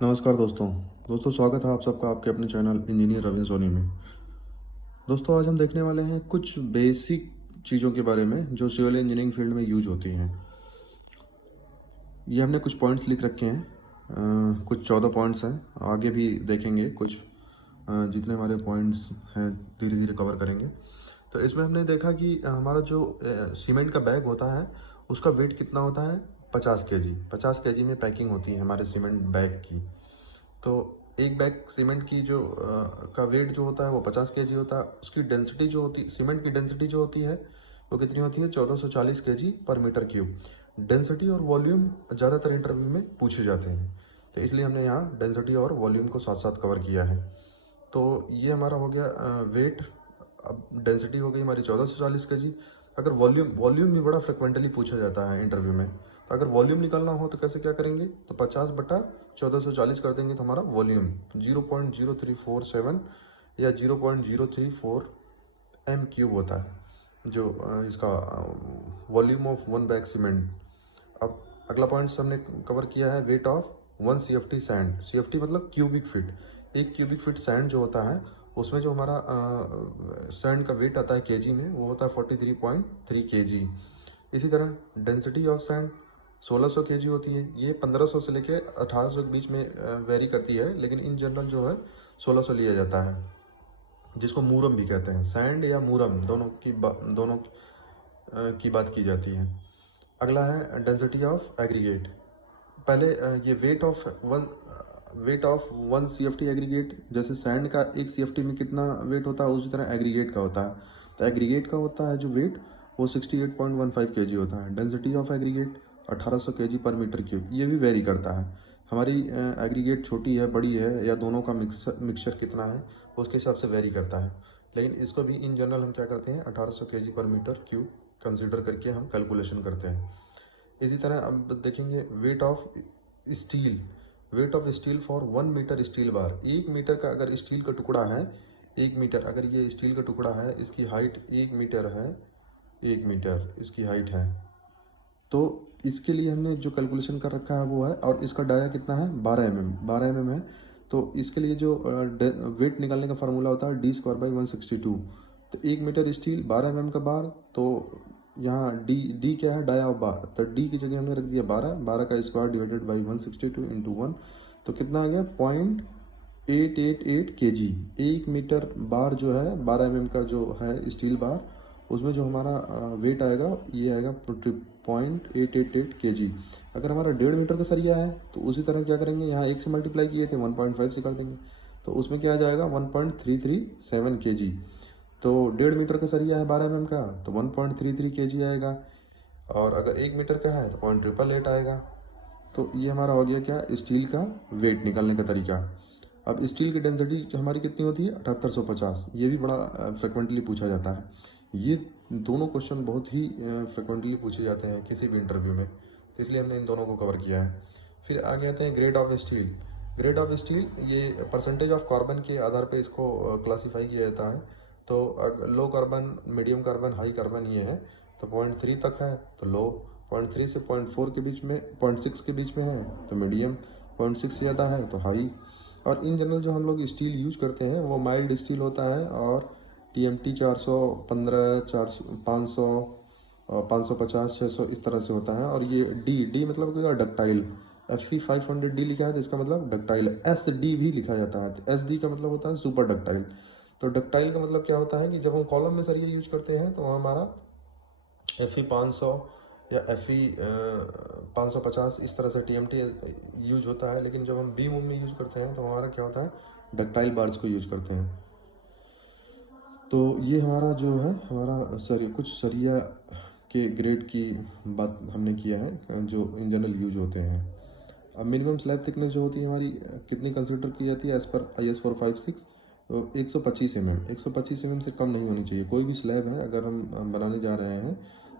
नमस्कार दोस्तों स्वागत है आप सबका आपके अपने चैनल इंजीनियर रविंद्र सोनी में। दोस्तों आज हम देखने वाले हैं कुछ बेसिक चीज़ों के बारे में जो सिविल इंजीनियरिंग फील्ड में यूज होती हैं। ये हमने कुछ पॉइंट्स लिख रखे हैं, कुछ 14 पॉइंट्स हैं, आगे भी देखेंगे कुछ। जितने हमारे पॉइंट्स हैं धीरे धीरे कवर करेंगे। तो इसमें हमने देखा कि हमारा जो सीमेंट का बैग होता है उसका वेट कितना होता है, 50 kg। 50 kg में पैकिंग होती है हमारे सीमेंट बैग की। तो एक बैग सीमेंट की जो का वेट जो होता है वो 50 kg होता है। उसकी डेंसिटी जो होती सीमेंट की डेंसिटी जो होती है वो कितनी होती है, 1440 kg पर मीटर क्यूब। डेंसिटी और वॉल्यूम ज़्यादातर इंटरव्यू में पूछे जाते हैं, तो इसलिए हमने यहाँ डेंसिटी और वॉल्यूम को साथ साथ कवर किया है। तो ये हमारा हो गया वेट। अब डेंसिटी हो गई हमारी 1440 kg। अगर वॉल्यूम वॉल्यूम भी बड़ा फ्रिक्वेंटली पूछा जाता है इंटरव्यू में, तो अगर वॉल्यूम निकालना हो तो कैसे क्या करेंगे, तो 50/1440 कर देंगे तो हमारा वॉल्यूम 0.0347 या 0.034 m³ होता है जो इसका volume of one bag cement. अब अगला पॉइंट हमने कवर किया है weight of 1 CFT sand. CFT मतलब क्यूबिक फीट। एक क्यूबिक फीट सैंड जो होता है उसमें जो हमारा सैंड का वेट आता है केजी में, वो होता है 43.3 kg। इसी तरह डेंसिटी ऑफ सैंड 1600 kg होती है। ये 1500 से लेके 1800 के बीच में वेरी करती है, लेकिन इन जनरल जो है 1600 लिया जाता है, जिसको मूरम भी कहते हैं। सैंड या मूरम दोनों की बात की जाती है। अगला है डेंसिटी ऑफ एग्रीगेट। पहले ये weight of one CFT aggregate, जैसे सैंड का एक CFT में कितना वेट होता है उसी तरह एग्रीगेट का होता है। तो एग्रीगेट का होता है जो वेट वो 68.15 kg होता है। डेंसिटी ऑफ एग्रीगेट 1800 kg पर मीटर क्यूब। ये भी वेरी करता है, हमारी एग्रीगेट छोटी है बड़ी है या दोनों का मिक्सचर कितना है उसके हिसाब से वेरी करता है। लेकिन इसको भी इन जनरल हम क्या करते हैं, 1800 kg पर मीटर क्यूब कंसिडर करके हम कैलकुलेशन करते हैं। इसी तरह अब देखेंगे weight of steel. Weight of steel for 1 metre steel bar. 1 metre का अगर स्टील का टुकड़ा है, 1 मीटर अगर ये स्टील का टुकड़ा है, इसकी हाइट 1 मीटर है, 1 मीटर इसकी हाइट है, तो इसके लिए हमने जो कैलकुलेशन कर रखा है वो है, और इसका डाया कितना है, 12 mm है। तो इसके लिए जो वेट निकालने का फार्मूला होता है D²/162। तो 1 मीटर स्टील 12 mm का बार, तो यहाँ डी क्या है, डाया ऑफ बार, तो डी की जगह हमने रख दिया 12। 12 का स्क्वायर डिवाइडेड बाई 162 इंटू 1, तो कितना आ गया 0.888 kg। 1 मीटर बार जो है 12 mm का जो है स्टील बार, उसमें जो हमारा वेट आएगा ये आएगा 0.888 kg। अगर हमारा 1.5 मीटर का सरिया है तो उसी तरह क्या करेंगे, यहाँ 1 से मल्टीप्लाई किए थे 1.5 से कर देंगे, तो उसमें क्या आ जाएगा 1.337 kg। तो 1.5 मीटर का सरिया है 12 mm का, तो 1.33 kg आएगा। और अगर 1 मीटर का है तो 0.888 आएगा। तो ये हमारा हो गया क्या, स्टील का वेट निकालने का तरीका। अब स्टील की डेंसिटी हमारी कितनी होती है, 7850। ये भी बड़ा फ्रिक्वेंटली पूछा जाता है। ये दोनों क्वेश्चन बहुत ही फ्रिक्वेंटली पूछे जाते हैं किसी भी इंटरव्यू में, तो इसलिए हमने इन दोनों को कवर किया है। फिर आगे आते हैं grade of steel. Grade of steel ये परसेंटेज ऑफ कार्बन के आधार पे इसको क्लासीफाई किया जाता है। तो low carbon, medium carbon, high carbon ये है, तो 0.3 तक है तो लो, 0.3 से 0.4 के बीच में, 0.6 के बीच में है तो मीडियम, 0.6 से ज़्यादा है तो हाई। और इन जनरल जो हम लोग स्टील यूज करते हैं वो माइल्ड स्टील होता है, और TMT 415, 400, 500, 550, 600 इस तरह से होता है। और ये डी मतलब क्या, डक्टाइल। FE 500D लिखा है तो इसका मतलब डक्टाइल। SD भी लिखा जाता है, तो SD का मतलब होता है सुपर डक्टाइल। तो डक्टाइल का मतलब क्या होता है कि जब हम कॉलम में सरिया यूज करते हैं तो हमारा FE 500 या FE 550 इस तरह से TMT यूज होता है। लेकिन जब हम बीम में यूज करते हैं तो हमारा क्या होता है, डक्टाइल बार्स को यूज करते हैं। तो ये हमारा जो है, हमारा कुछ सरिया के ग्रेड की बात हमने किया है जो इन जनरल यूज होते हैं। अब मिनिमम स्लैब थिकनेस जो होती है हमारी कितनी कंसिडर की जाती है एज पर IS 456, तो 125 mm। 125 mm से कम नहीं होनी चाहिए। कोई भी स्लैब है अगर हम बनाने जा रहे हैं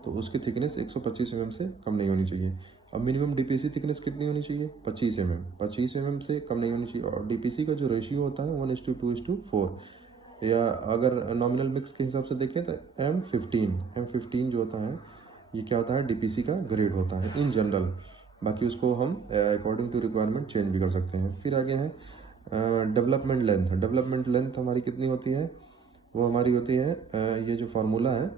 तो उसकी थिकनेस 125 mm से कम नहीं होनी चाहिए। अब मिनिमम DPC थिकनेस कितनी होनी चाहिए, 25 mm। 25 mm से कम नहीं होनी चाहिए। और DPC का जो रेशियो होता है 1:2:4, या अगर नॉमिनल मिक्स के हिसाब से देखें तो M15 जो होता है ये क्या होता है, DPC का ग्रेड होता है इन जनरल। बाकी उसको हम अकॉर्डिंग टू रिक्वायरमेंट चेंज भी कर सकते हैं। फिर आगे है डेवलपमेंट लेंथ। डेवलपमेंट लेंथ हमारी कितनी होती है, वो हमारी होती है ये जो फार्मूला है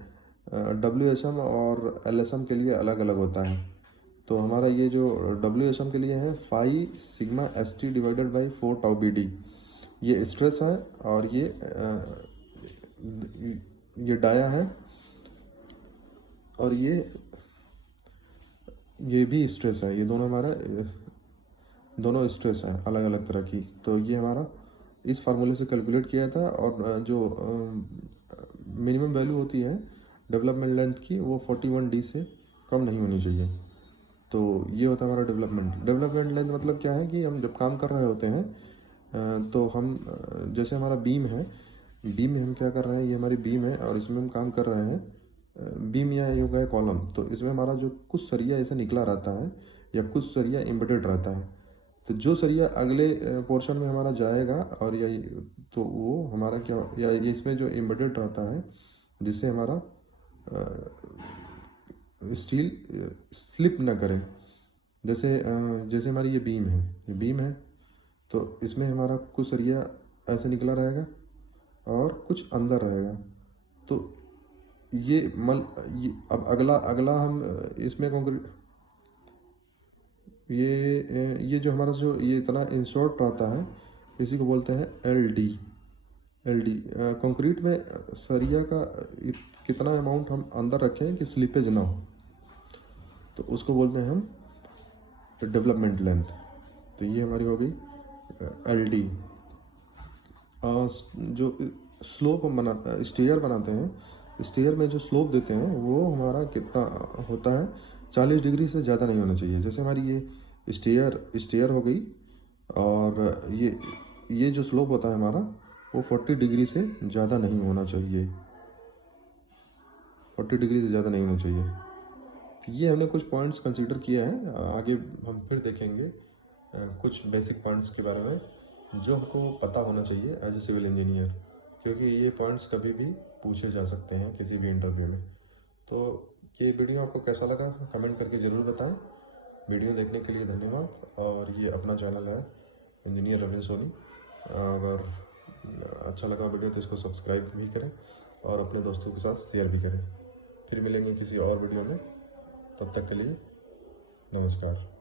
WSM और LSM के लिए अलग अलग होता है। तो हमारा ये जो WSM के लिए है 5 sigma ST divided by 4 tau BD, ये स्ट्रेस है, और ये डाया है, और ये भी स्ट्रेस है। ये दोनों हमारा दोनों स्ट्रेस हैं अलग अलग तरह की। तो ये हमारा इस फार्मूले से कैलकुलेट किया था, और जो मिनिमम वैल्यू होती है डेवलपमेंट लेंथ की वो 41D से कम नहीं होनी चाहिए। तो ये होता है हमारा डेवलपमेंट लेंथ। मतलब क्या है कि हम जब काम कर रहे होते हैं तो हम जैसे हमारा बीम है, बीम में हम क्या कर रहे हैं, ये हमारी बीम है और इसमें हम काम कर रहे हैं। बीम या यूँ कहे कॉलम, तो इसमें हमारा जो कुछ सरिया ऐसे निकला रहता है या कुछ सरिया एम्बेडेड रहता है। तो जो सरिया अगले पोर्शन में हमारा जाएगा, और या तो वो हमारा क्या, या इसमें जो एम्बेडेड रहता है जिससे हमारा स्टील स्लिप ना करे। जैसे हमारी ये बीम है, तो इसमें हमारा कुछ सरिया ऐसे निकला रहेगा और कुछ अंदर रहेगा। तो अब अगला अगला हम इसमें कंक्रीट, ये जो हमारा जो ये इतना इंसर्ट रहता है, इसी को बोलते हैं एल डी। कंक्रीट में सरिया का कितना अमाउंट हम अंदर रखें कि स्लिपेज ना हो, तो उसको बोलते हैं हम डेवलपमेंट लेंथ। तो ये हमारी हो गई LD। जो स्लोप हम स्टेयर बनाते हैं, स्टेयर में जो स्लोप देते हैं वो हमारा कितना होता है, 40 डिग्री से ज़्यादा नहीं होना चाहिए। जैसे हमारी ये स्टेयर हो गई, और ये जो स्लोप होता है हमारा वो 40 डिग्री से ज़्यादा नहीं होना चाहिए, 40 डिग्री से ज़्यादा नहीं होना चाहिए। तो ये हमने कुछ पॉइंट्स कंसीडर किए हैं। आगे हम फिर देखेंगे कुछ बेसिक पॉइंट्स के बारे में जो हमको पता होना चाहिए एज ए सिविल इंजीनियर, क्योंकि ये पॉइंट्स कभी भी पूछे जा सकते हैं किसी भी इंटरव्यू में। तो ये वीडियो आपको कैसा लगा कमेंट करके ज़रूर बताएं। वीडियो देखने के लिए धन्यवाद। और ये अपना चैनल है इंजीनियर रविंद्र सोनी। अगर अच्छा लगा वीडियो तो इसको सब्सक्राइब भी करें और अपने दोस्तों के साथ शेयर भी करें। फिर मिलेंगे किसी और वीडियो में, तब तक के लिए नमस्कार।